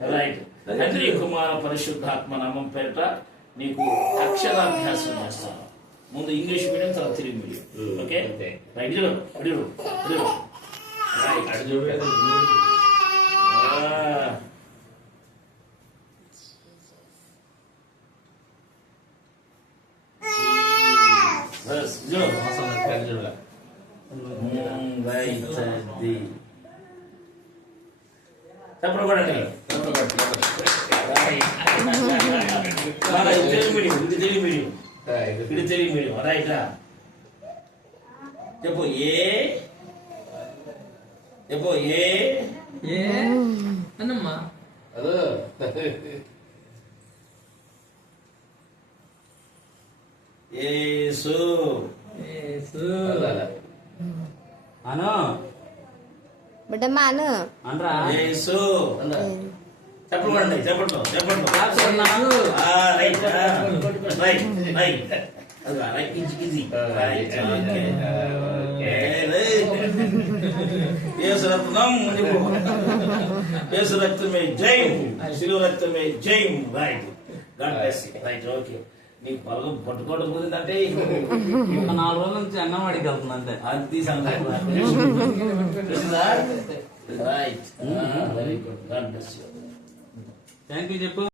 Right. తండ్రి కుమార పరిశుద్ధాత్మ నామం పేరిట నీకు అక్షరాభ్యాసం చేస్తాను. ముందు ఇంగ్లీష్ మీడియం, తర్వాత తెలుగు మీడియం. Okay right. తప్పకుండా తెలుగు మీడియం, ఇది తెలుగు మీడియం, ఇది తెలుగు మీడియం. రైటా చెప్పు. చెప్పు అన్నమ్మా. యేసు అను బిడ్డమ్మా అను అనరా. యేసు చెప్పండి. యేసు రక్తమే జయం, శిలువ రక్తమే జయం. Right. God bless you. Right. Okay. నీ పొలం పట్టుకోవడం కుదిరిందంటే 4 రోజుల నుంచి అన్నవాడికి వెళ్తుంది అంతే. అది సంగతి. Right. Very good. God bless you. Thank you చెప్పు.